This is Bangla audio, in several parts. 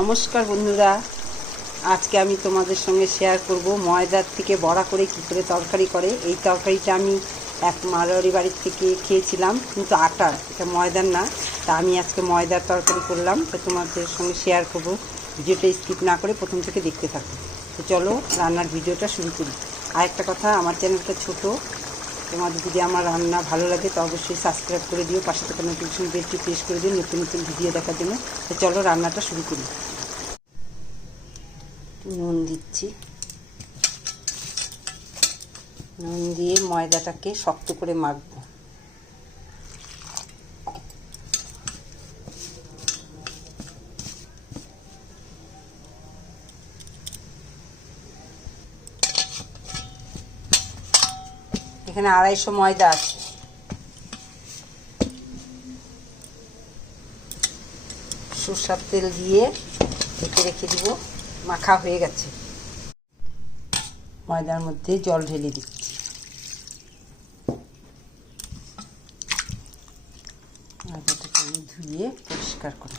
নমস্কার বন্ধুরা, আজকে আমি তোমাদের সঙ্গে শেয়ার করব ময়দার থেকে বড়া করে কী করে তরকারি করে। এই তরকারিটা আমি এক মারোয়ারি বাড়ির থেকে খেয়েছিলাম, কিন্তু আটার, এটা ময়দার না। তা আমি আজকে ময়দার তরকারি করলাম, তো তোমাদের সঙ্গে শেয়ার করব। ভিডিওটা স্কিপ না করে প্রথম থেকে দেখতে থাকো। তো চলো রান্নার ভিডিওটা শুরু করি। আর একটা কথা, আমার চ্যানেলটা ছোট, তোমাদের যদি আমার রান্না ভালো লাগে তো অবশ্যই সাবস্ক্রাইব করে দিও, পাশে থেকে নোটিফিকেশন বেলটি প্রেস করে দিও নতুন নতুন ভিডিও দেখার জন্য। তো চলো রান্নাটা শুরু করি। নুন দিচ্ছি, নুন দিয়ে ময়দাটাকে শক্ত করে মাখবো। এখানে 250 ময়দা আছে। সরষের তেল দিয়ে ঢেকে রেখে দিব। মাখা হয়ে গেছে। ময়দার মধ্যে জল ঢেলে দিচ্ছি। ময়দাটাকে আমি ধুয়ে পরিষ্কার করে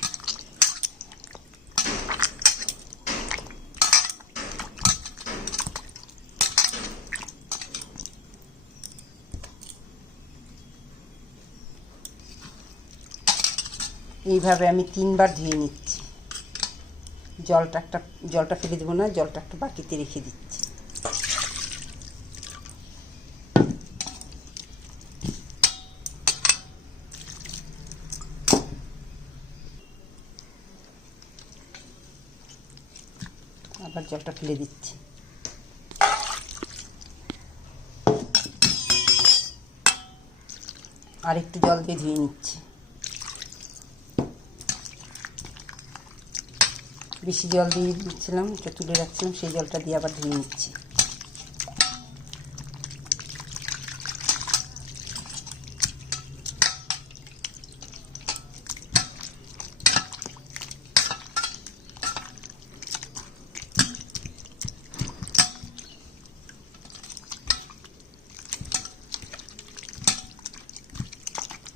এইভাবে আমি 3 বার ধুয়ে নিচ্ছি। জলটা ফেলে দেবো না, জলটা একটু বাকিতে রেখে দিচ্ছি। আবার জলটা ফেলে দিচ্ছি। আর একটু জল দিয়ে ধুয়ে নিচ্ছি। বেশি জল দিয়ে দিচ্ছিলাম, এটা তুলে রাখছিলাম, সেই জলটা দিয়ে আবার ধুয়ে নিচ্ছি।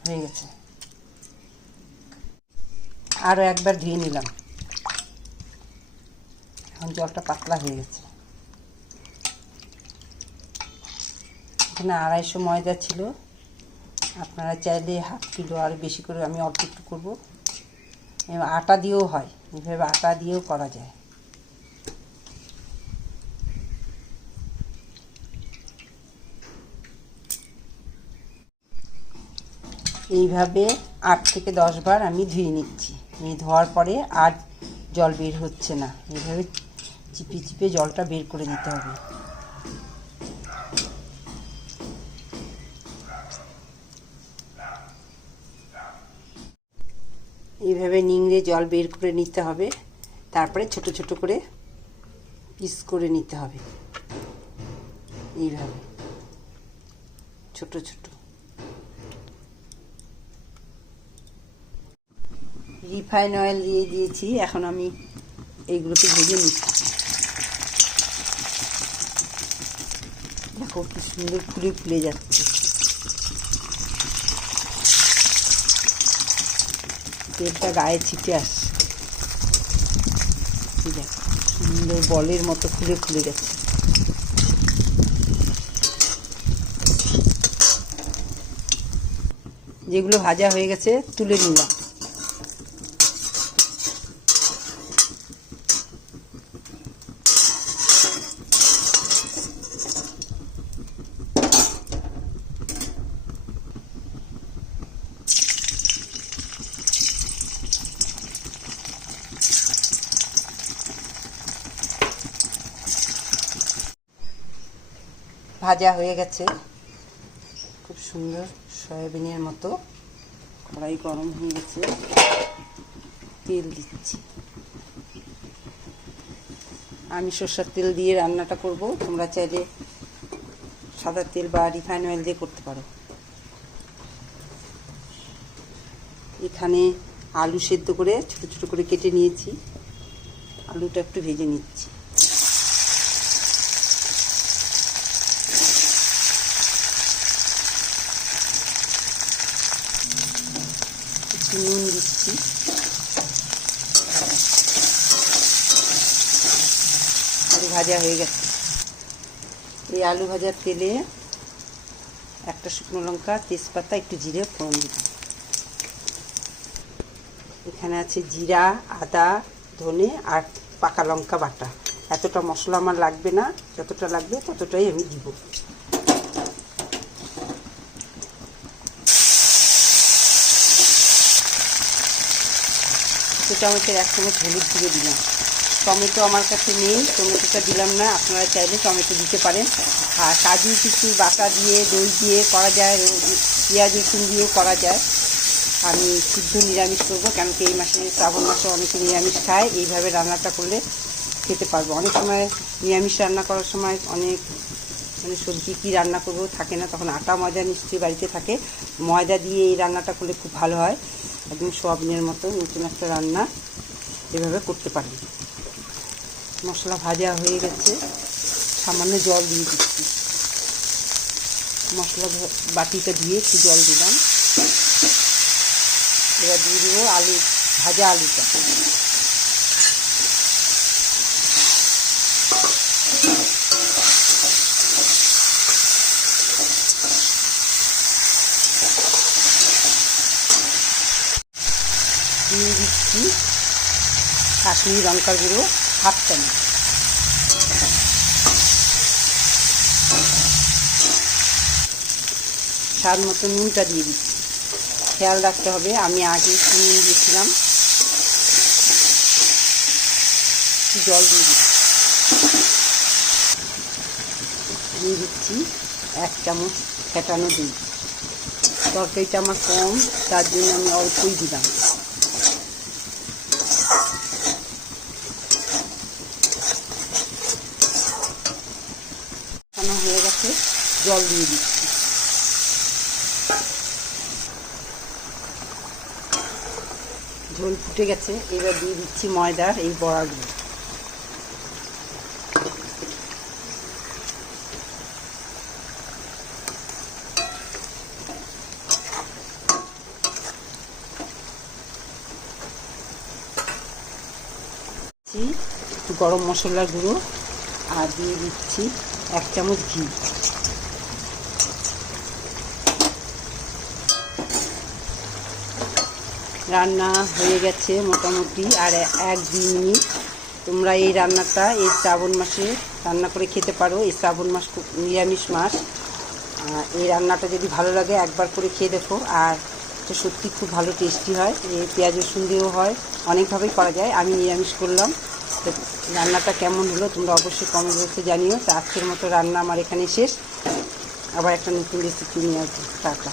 হয়ে গেছে। আরও একবার ধুয়ে নিলাম। এখন জলটা পাতলা হয়ে গেছে। এখানে 250 ময়দা ছিল, আপনারা চাইলে ½ কিলো আর বেশি করে, আমি অল্প একটু করবো। আটা দিয়েও হয়, এইভাবে আটা দিয়েও করা যায়। এইভাবে 8 থেকে 10 বার আমি ধুয়ে নিচ্ছি। এই ধোয়ার পরে আর জল বের হচ্ছে না। এইভাবে চিপে চিপে জলটা বের করে দিতে হবে। এইভাবে নিংড়ে জল বের করে নিতে হবে। তারপরে ছোট ছোট করে পিস করে নিতে হবে। এইভাবে ছোট ছোট। রিফাইন অয়েল দিয়ে দিয়েছি। এখন আমি এইগুলোকে ভেজে নিচ্ছি। দেখো কি সুন্দর ফুলে ফুলে যাচ্ছে। তেলটা গায়ে ছিটে আসছে। দেখো সুন্দর বলের মতো ফুলে ফুলে গেছে। যেগুলো ভাজা হয়ে গেছে তুলে নিলাম। ভাজা হয়ে গেছে, খুব সুন্দর সয়াবিনের মতো। কড়াই গরম হয়ে গেছে, তেল দিচ্ছি। আমি সরষের তেল দিয়ে রান্নাটা করব, তোমরা চাইলে সাদা তেল বা রিফাইন অয়েল দিয়ে করতে পারো। এখানে আলু সেদ্ধ করে ছোট ছোট করে কেটে নিয়েছি। আলুটা একটু ভেজে নিচ্ছি। নুন দিচ্ছি। ভাজা হয়ে গেছে। এই আলু ভাজার তেলে একটা শুকনো লঙ্কা, তেজপাতা, একটু জিরে ফোড়ন দিলাম। এখানে আছে জিরা, আদা, ধনে আর পাকা লঙ্কা বাটা। এতটা মশলা আমার লাগবে না, যতটা লাগবে ততটাই আমি দিব। চামচের 1 চামচ হলুদ দিয়ে দিলাম। টমেটো আমার কাছে নেই, টমেটোটা দিলাম না, আপনারা চাইলে টমেটো দিতে পারেন। আর কাজু কিছু বাটা দিয়ে, দই দিয়ে করা যায়, পেঁয়াজ রসুন দিয়েও করা যায়। আমি শুদ্ধ নিরামিষ করবো, কেন কি এই মাসে শ্রাবণ মাসে অনেকে নিরামিষ খায়। এইভাবে রান্নাটা করলে খেতে পারবো। অনেক সময় নিরামিষ রান্না করার সময় অনেক সবজি কী রান্না করবো থাকে না, তখন আটা ময়দা নিশ্চয়ই বাড়িতে থাকে। ময়দা দিয়ে এই রান্নাটা করলে খুব ভালো হয়, একদম সোয়াবিনের মতো নতুন একটা রান্না এভাবে করতে পারেন। মশলা ভাজা হয়ে গেছে, সামান্য জল দিয়ে দিচ্ছি। মশলা বাটিটা দিয়ে একটু জল দিলাম। এবার দিয়ে দেবো আলু, ভাজা আলুটা। দিয়ে দিচ্ছি কাশ্মীরি লঙ্কার গুঁড়ো 1/2 চামচ। স্বাদ মতো নুনটা দিয়ে দিচ্ছি। খেয়াল রাখতে হবে, আমি আগে নুন দিয়েছিলাম। জল দিয়ে দিচ্ছি 1 চামচ ফেটানো দই। তরকারিটা আমার কম, তার জন্য আমি অল্পই দিলাম। হয়ে গেছে, জল দিয়ে দিচ্ছি। ঝোল ফুটে গেছে, এবার দিয়ে দিচ্ছি ময়দার এই বড়াগুলো। একটু গরম মশলার গুঁড়ো আর দিয়ে দিচ্ছি 1 চামচ ঘি। রান্না হয়ে গেছে মোটামুটি, আর 1-2 মিনিট। তোমরা এই রান্নাটা এই শ্রাবণ মাসে রান্না করে খেতে পারো। এই শ্রাবণ মাস খুব নিরামিষ মাস। এই রান্নাটা যদি ভালো লাগে একবার করে খেয়ে দেখো, আর এটা সত্যি খুব ভালো টেস্টি হয়। এই পেঁয়াজ রসুন দিয়েও হয়, অনেকভাবেই করা যায়। আমি নিরামিষ করলাম। রান্নাটা কেমন হলো তোমরা অবশ্যই কমেন্ট বক্সে জানিও। তো আজকের মতো রান্না আমার এখানে শেষ। আবার একটা নতুন রেসিপি নিয়ে আসবো। টাটা।